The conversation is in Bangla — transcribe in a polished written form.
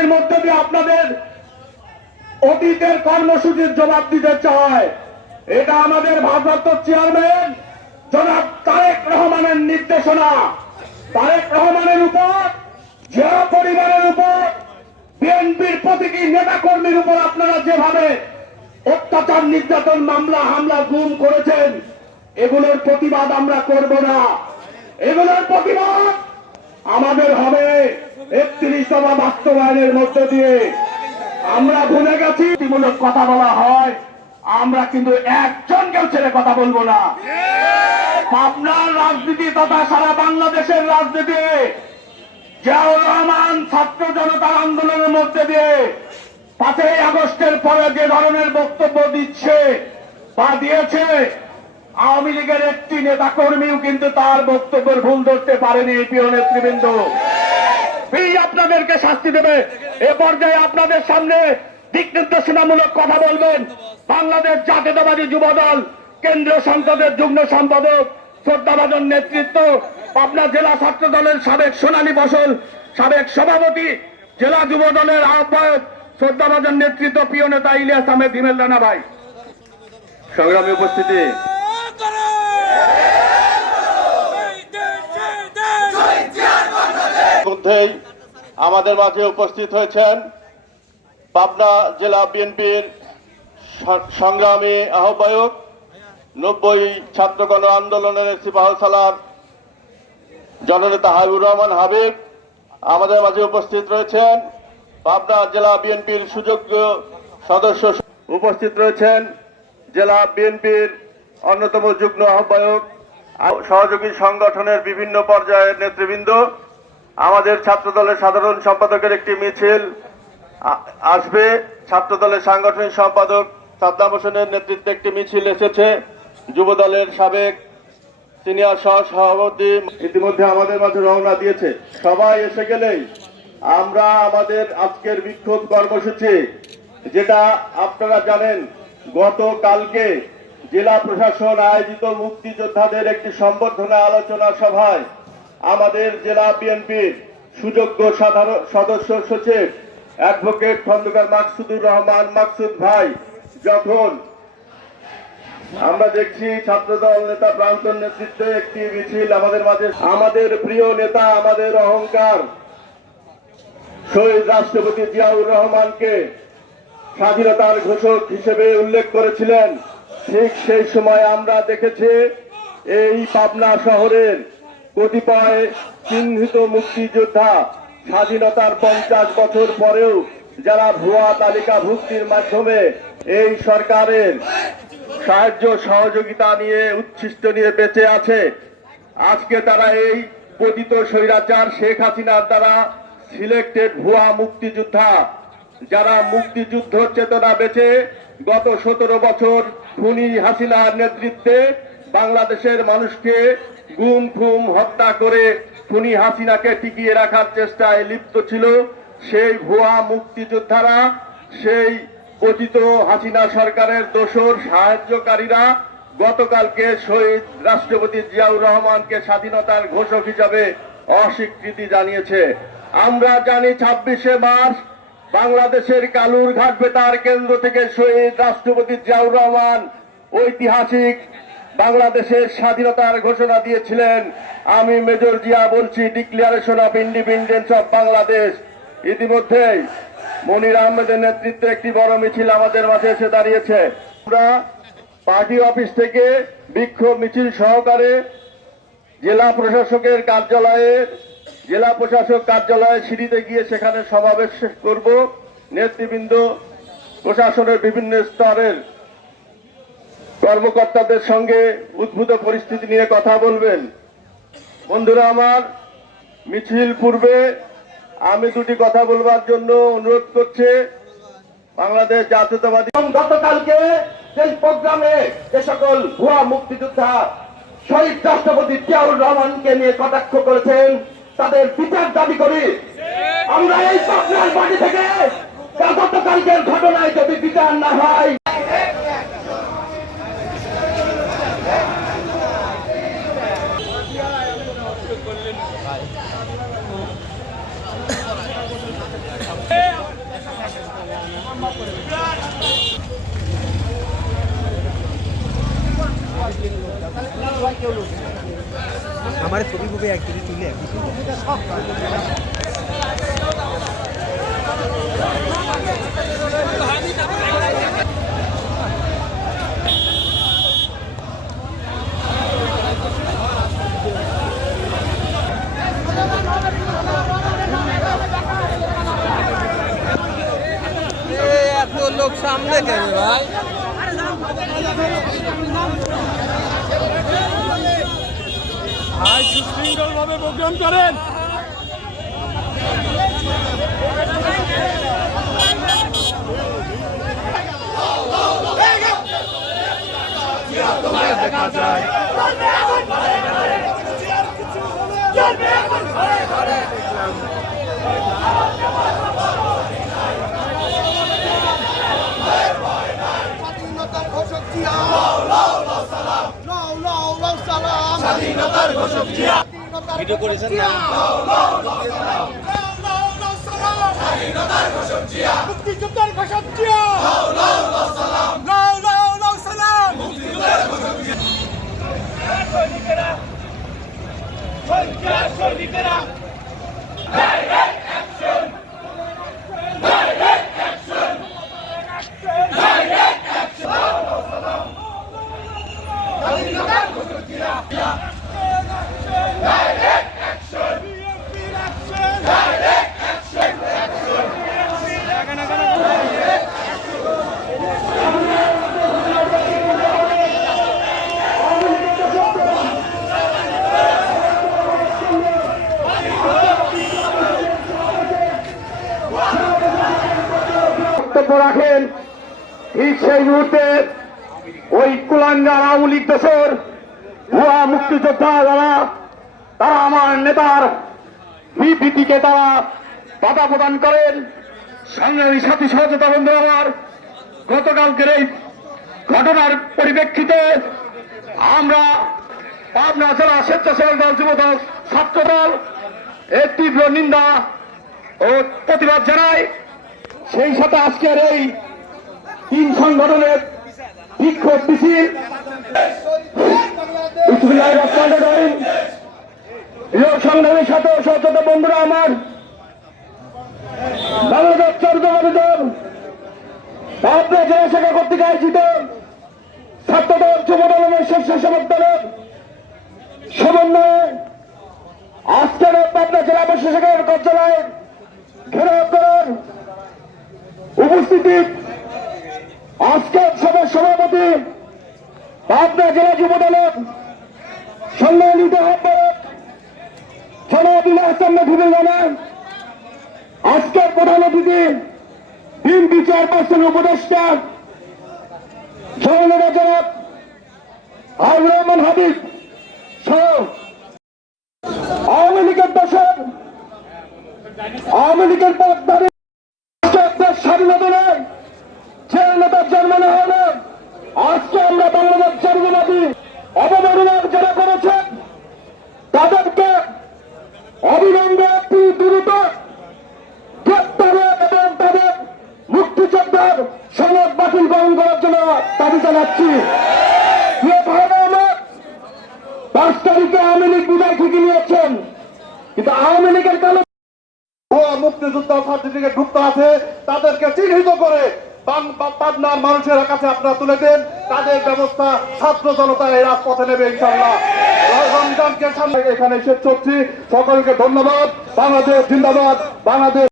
এর মধ্যে দিয়ে আপনাদের অতীতের কর্মসূচির জবাব দিতে চায়। এটা আমাদের ভারপ্রাপ্ত চেয়ারম্যান জনাব তারেক রহমানের নির্দেশনা। তারেক রহমানের উপর, জিয়া পরিবারের উপর, বিএনপির প্রতিটি নেতাকর্মীর উপর আপনারা যেভাবে অত্যাচার, নির্যাতন, মামলা, হামলা, গুম করেছেন, এগুলোর প্রতিবাদ আমরা করব না। এগুলোর প্রতিবাদ আমাদের হবে 31 দফা বাস্তবায়নের মধ্য দিয়ে। আমরা ভুলে গেছি মূলক কথা বলা হয়, আমরা কিন্তু একজনকেও ছেড়ে কথা বলবো না। আপনার রাজনীতি তথা সারা বাংলাদেশের রাজনীতি জিয়াউর রহমান ছাত্র জনতার আন্দোলনের মধ্যে দিয়ে 5ই আগস্টের পরে যে ধরনের বক্তব্য দিচ্ছে বা দিয়েছে, আওয়ামী লীগের একটি নেতা কর্মীও কিন্তু তার বক্তব্যের ভুল ধরতে পারেনি। প্রিয় নেতৃবৃন্দ, আপনাদেরকে শাস্তি দেবে। এ পর্যায়ে আপনাদের সামনে দিক নির্দেশনামূলক কথা বলবেন বাংলাদেশ জাতীয়তাবাদী যুবদল কেন্দ্রীয় সংসদের যুগ্ম সম্পাদক শ্রদ্ধাভাজন নেতৃত্ব, পাবনা জেলা ছাত্র দলের সাবেক সোনালী ফসল সাবেক সভাপতি, জেলা যুব দলের আহ্বায়ক শ্রদ্ধাভাজন নেতৃত্ব প্রিয় নেতা ইলিয়াস আহমেদ হিমেল রানা ভাই। সংগ্রামী উপস্থিতি, মধ্যেই আমাদের মাঝে উপস্থিত হয়েছেন পাবনা জেলা বিএনপির সংগ্রামী আহ্বায়ক, 90 ছাত্র গণ আন্দোলনের সিপাহ সালার জননেতা হাবিবুর রহমান হাবিব। আমাদের মাঝে উপস্থিত রয়েছেন পাবনা জেলা বিএনপির সুযোগ্য সদস্য, উপস্থিত রয়েছেন জেলা বিএনপির অন্যতম যুগ্ম আহ্বায়ক, সহযোগী সংগঠনের বিভিন্ন পর্যায়ের নেতৃবৃন্দ। আমাদের ছাত্র দলের সাধারণ সম্পাদকের একটি মিছিল আসবে। ছাত্র দলের সাংগঠনিক সম্পাদক সাদ্দাম হোসেনের নেতৃত্বে একটি মিছিল এসেছে। যুব দলের সাবেক সিনিয়র সহ-সভাপতি ইতিমধ্যে আমাদের মাঝে রওনা দিয়েছে। সবাই এসে গেলেই আমরা আমাদের আজকের বিক্ষোভ কর্মসূচি, যেটা আপনারা জানেন, গতকালকে জেলা প্রশাসন আয়োজিত মুক্তিযোদ্ধাদের একটি সম্বর্ধনা আলোচনা সভায় আমাদের জেলা বিএনপির সুযোগ্য সাধারণ সদস্য সচিব অ্যাডভোকেট খন্দকার মাকসুদুর রহমান মাকসুদ ভাই, যখন আমরা দেখছি ছাত্রদল নেতা প্রান্তর নেতৃত্বে একটি মিছিল আমাদের মাঝে, আমাদের প্রিয় নেতা, আমাদের অহংকার শহীদ রাষ্ট্রপতি জিয়াউর রহমানকে স্বাধীনতার ঘোষক হিসেবে উল্লেখ করেছিলেন। ঠিক সেই সময় আমরা দেখেছি এই পাবনা শহরের কতিপয় চিহ্নিত মুক্তিযোদ্ধা স্বাধীনতার 50 বছর পরেও যারা ভুয়া তালিকাভুক্তির মাধ্যমে এই সরকারের সাহায্য সহযোগিতা নিয়ে উচ্ছিষ্ট নিয়ে বেঁচে আছে, আজকে তারা এই পতিত স্বৈরাচার শেখ হাসিনার দ্বারা সিলেক্টেড ভুয়া মুক্তিযোদ্ধা, যারা মুক্তিযুদ্ধ চেতনা বেঁচে গত 17 বছর খুনি হাসিনার নেতৃত্বে বাংলাদেশের মানুষকে গুম খুম হত্যা করে খুনি হাসিনাকে টিকিয়ে রাখার চেষ্টায় লিপ্ত ছিল, সেই ভুয়া মুক্তিযোদ্ধারা, সেই পতিত হাসিনা সরকারের দোসর সাহায্যকারীরা গতকালকে শহীদ রাষ্ট্রপতি জিয়াউর রহমানকে স্বাধীনতার ঘোষক হিসাবে অস্বীকৃতি জানিয়েছে। আমরা জানি 26শে মার্চ বাংলাদেশের কালুরঘাট বেতার কেন্দ্র থেকে শহীদ রাষ্ট্রপতি জিয়াউর রহমান ঐতিহাসিক বাংলাদেশের স্বাধীনতার ঘোষণা দিয়েছিলেন। আমি মেজর জিয়া বলছি, declaration of independence of Bangladesh. ইতিমধ্যেই মনির আহমেদের নেতৃত্বে একটি বড় মিছিল আমাদের মাঝে এসে দাঁড়িয়েছে। আমরা পার্টি অফিস থেকে বিক্ষোভ মিছিল সহকারে জেলা প্রশাসকের কার্যালয়ে, জেলা প্রশাসক কার্যালয়ে সিঁড়িতে গিয়ে সেখানে সমাবেশ করব। নেতৃবৃন্দ, প্রশাসনের বিভিন্ন স্তরের কর্মকর্তাদের সঙ্গে উদ্ভূত পরিস্থিতি নিয়ে কথা বলবেন। বন্ধুরা আমার, মিছিল পূর্বে আমি দুটি কথা বলবার জন্য অনুরোধ করছে বাংলাদেশ জাতীয়তাবাদী। গতকালকে যে প্রোগ্রামে যে সকল ভুয়া মুক্তিযোদ্ধা শহীদ রাষ্ট্রপতি জিয়াউর রহমানকে নিয়ে কটাক্ষ করেছেন, তাদের বিচার দাবি করি। আমরা এই পাবনার বাড়ি থেকে গতকালকের ঘটনায় যদি বিচার না হয়, আমার ছবি ফবি একদিকে তুলে এত লোক সামনে কেন ভাই? আজ সুশৃঙ্খল ভাবে প্রোগ্রাম করেন। দেখা যায় স্বাধীনতার ঘোষক জিয়া স্বাধীনতার ঘোষক জিয়া ভিডিও করেছেন না? স্বাধীনতার ঘোষক জিয়া মুক্তিযুদ্ধের ঘোষক জিয়া মুক্তিযুদ্ধের ঘোষক জিয়া সৈনিকেরা বক্তব্য রাখেন, ঠিক সেই মুহূর্তে ওই কুলাঙ্গার আওয়ামী লীগ দোসর ভুয়া মুক্তিযোদ্ধা যারা তারা আমার নেতার বিবৃতিকে তারা বাধা প্রদান করেন। সংগ্রামী সাথী সহযোগিতা বন্ধু আমার, গতকালকের এই ঘটনার পরিপ্রেক্ষিতে আমরা পাবনা জেলা স্বেচ্ছাসেবক দল যুবদল ছাত্রদল এর তীব্র নিন্দা ও প্রতিবাদ জানাই। সেই সাথে আজকের এই 3 সংগঠনের বিক্ষোভ মিছিল সংগ্রামের সাথে সচেতন বন্ধুরা আমার, বাংলাদেশ চৌদ্দবাদী দল পাবনা জেলা শাখা কর্তৃক আয়োজিত ছাত্রদল যুবদল এবং স্বেচ্ছাসেবক দলের সমন্বয়ে আজকের পাবনা জেলা প্রশাসকের কার্যালয়ে ঘেরাও করার উপস্থিতি আজকের সভার সভাপতি পাবনা জেলা যুব দলের সম্মানিত আহ্বায়ক জনাব ইলাহাসান নজরুল জানান, আজকের প্রধান অতিথি বিএনপি চেয়ারপারসন উপদেষ্টা জননেতা জনাব হাবিবুর রহমান হাবিব সহ আওয়ামী লীগের দোষর আওয়ামী লীগের পথধারী স্বাধীনতা নয়, যে নেতার জন্ম না হলে আজকে আমরা বাংলাদেশ জাতীয়তাবাদী অবমাননার যারা করেছেন তাদেরকে অবিলম্বে একটি দ্রুত গ্রেপ্তারে এবং তাদের মুক্তিযোদ্ধার সনদ বাতিল গ্রহণ করার জন্য দাবি জানাচ্ছি। 5 তারিখে আওয়ামী লীগ বিদায় থেকে নিয়েছেন, কিন্তু আওয়ামী লীগের কালো মুক্তিযোদ্ধা সার্টিফিকেট যুক্ত আছে, তাদেরকে চিহ্নিত করে পাবনার মানুষের কাছে আপনারা তুলে দেন। তাদের ব্যবস্থা ছাত্র জনতা এই রাজপথে নেবে ইনশাআল্লাহ। রমজানকে সামনে এখানে শেষ করছি। সকলকে ধন্যবাদ। বাংলাদেশ জিন্দাবাদ। বাংলাদেশ